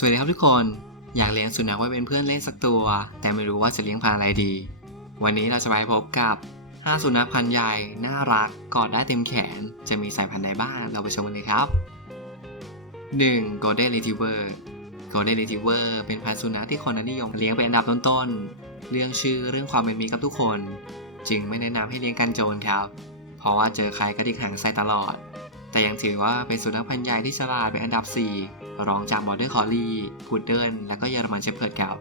สวัสดีครับทุกคน อยากเลี้ยงสุนัขไว้เป็นเพื่อนเล่นสักตัว แต่ไม่รู้ว่าจะเลี้ยงพันธุ์อะไรดี วันนี้เราจะไปพบกับ 5 สุนัขพันธุ์ใหญ่น่ารักกอดได้เต็มแขน จะมีสายพันธุ์ใดบ้างเราไปชมกันเลยครับ 1. Golden Retriever Golden Retriever เป็นพันธุ์สุนัขที่คนนิยมเลี้ยงเป็นอันดับต้นๆ เรื่องชื่อเรื่องความเป็นมิตรกับทุกคน จึงไม่แนะนำให้เลี้ยงกันโจรครับ เพราะว่าเจอใครก็ดิกหางใส่ตลอด แต่ยังถือว่าเป็นสุนัขพันธุ์ใหญ่ที่ฉลาดเป็นอันดับ 4 รองจากบอร์เดอร์คอลลี่พุดเดิลและก็เยอรมันเชพเพิร์ดครับ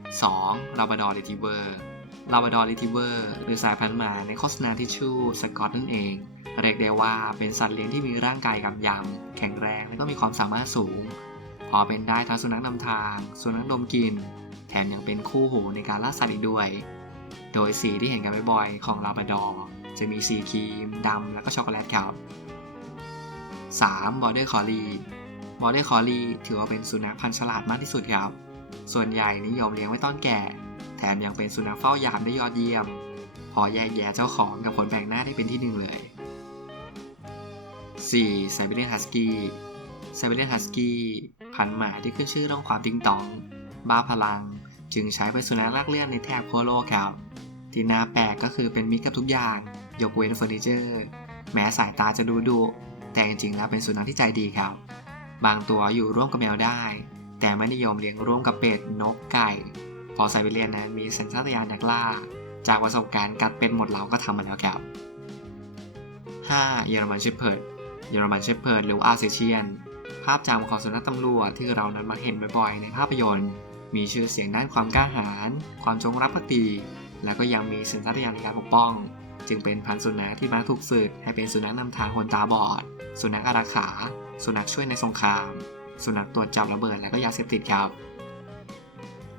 2. ลาบ r ดอร์ r ิทิเวอร์ลาบ r ดอร์ r ิทิเวอร์หรือสายพันธุ์หมาในโฆษณาทิชชู่สกอตนั่นเอง เรียกได้ว่าเป็นสัตว์เลี้ยงที่มีร่างกายกำยำแข็งแรงและก็มีความสามารถสูง พอเป็นได้ทั้งสุนัขนำทาง สุนัขดมกลินแถมยังเป็นคู่หูในการล่าสัตว์อีกด้วย โดยสีที่เห็นกันบ่อยๆของลาบ r ดอร์จะมีสีครีมดำและก็ช็อกโกแลตครับ 3. Border Collie Border Collie ถือว่าเป็นสุนัขพันธุ์ฉลาดมากที่สุดครับ ส่วนใหญ่นิยมเลี้ยงไว้ต้อนแก่ แถมยังเป็นสุนัขเฝ้ายามได้ยอดเยี่ยม พอแยกแยะเจ้าของกับคนแปลกหน้าได้เป็นที่หนึ่งเลย 4. Siberian Husky Siberian Husky พันธุ์หมาที่ขึ้นชื่อเรื่องความติงตอง บ้าพลัง จึงใช้เป็นสุนัขลากเลื่อนในแถบโคโลกครับ ที่น่าแปลกก็คือเป็นมิตรกับทุกอย่าง ยกเว้นเฟอร์นิเจอร์ แม้สายตาจะดูดุแต่จริงๆแล้วเป็นสุนัขที่ใจดีครับ บางตัวอยู่ร่วมกับแมวได้ แต่ไม่นิยมเลี้ยงร่วมกับเป็ด นก ไก่ พอไซบีเรียนนั้นมีสัญชาตญาณนักล่า จากประสบการณ์กัดเป็นหมดเหล่าก็ทำมาแล้วครับ 5. เยอรมันเชพเพิร์ด เยอรมันเชพเพิร์ดหรืออาเซเชียน ภาพจำของสุนัขตำรวจที่เรานั้นมาเห็นบ่อยๆ ในภาพยนตร์ มีชื่อเสียงด้านความกล้าหาญ ความจงรักภักดี และก็ยังมีสัญชาตญาณในการปกป้อง จึงเป็นพันธุ์สุนัขที่มักถูกฝึกให้เป็นสุนัขนำทางคนตาบอด สุนัขอารักขา สุนัขช่วยในสงคราม สุนัขตรวจจับระเบิดและก็ยาเสพติดครับ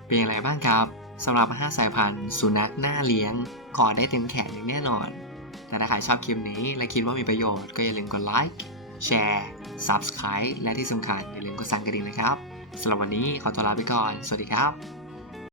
เป็นอย่างไรบ้างครับสำหรับ 5 สายพันธุ์สุนัขน่าเลี้ยงกอดได้เต็มแขนอย่างแน่นอน แต่ถ้าใครชอบคลิปนี้และคิดว่ามีประโยชน์ก็อย่าลืมกดไลค์แชร์ Subscribe และที่สำคัญอย่าลืมกดสั่นกระดิ่งนะครับสำหรับวันนี้ขอตัวลาไปก่อน สวัสดีครับ